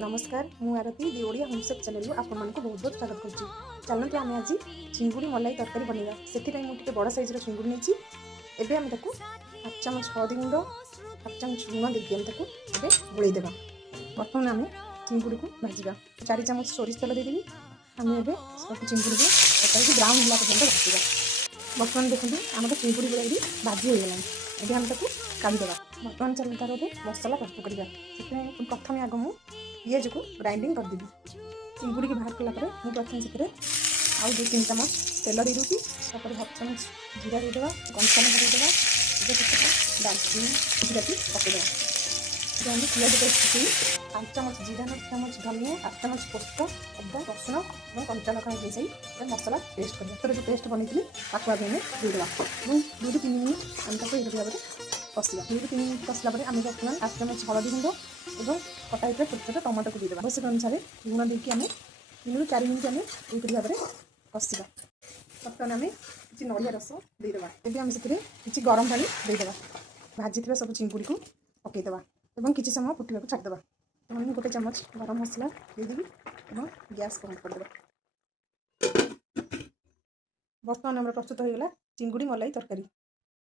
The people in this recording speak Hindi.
नमस्कार मु आरती दि ओडिया होमसेक चैनल आपको बहुत बहुत स्वागत करुच्ची। चलते आम आज चिंगुड़ी मलाई तरकारी बनवा से मुझे बड़ साइज चिंगुड़ी नहीं एवं आम हाफ चामच हलदी गुंड हाफ चामच लुण देखिए गोलईदेवा। बर्तमान आम चिंगुड़ी को भाजवा 4 चामच सोरिष तेल देदेवी। आम ए सब चिंगुड़ी को पकाई ब्राउन होला पर्यटन भाजवा। बर्तमान देखते आम तो चिंगुड़ी गुड़ा भी भाजी हो गलानी। एवं आम ताको काढ़ीदेवा। बर्तमान चल तार मसला प्रस्तुत करवा। प्रथम आग मु पिज को ग्राइंडिंग करदेवी। चिंगुड़ी की बाहर कला मुझे प्रथम से आउ 2-3 चामच तेल दे दूसरी हाफ चामच जीरा देदेवा कंचा लଙ୍କା देदेवा तेजपत्र दालचीनी गुजराती पकईदेवा। आम पिज को पकई 5 चामच जीरा 5 चामच धनिया 8 चामच पोस्त अदा रसुण और कंचा लଙ୍କା मिसाई मसला पेस्ट करवा। तर जो पेस्ट बनई ताकू आगे देदेवा और 2-3 मिनट आम ताको ये भाव में कषा। 2-3 मिनट कषला आम बर्तमान 8 चामच हलदी गुंड और कटा छोट छोट टमाटो को देदेवा। आवश्यक अनुसार लुण देकी आम 3-4 मिनट आम यही भाव में कषा। बर्तमान आम कि नड़िया रस देदेवा। एवं आम से कि गरम पानी देदेवा। भाजी सब चिंगुड़ी को पकईदेवा और किसी समय फुटा छाड़देवा। तो गोटे चामच गरम मसला देदेवी और गैस बंद करदेवा। बर्तमान आम प्रस्तुत होगा चिंगुड़ी मलाई तरकारी।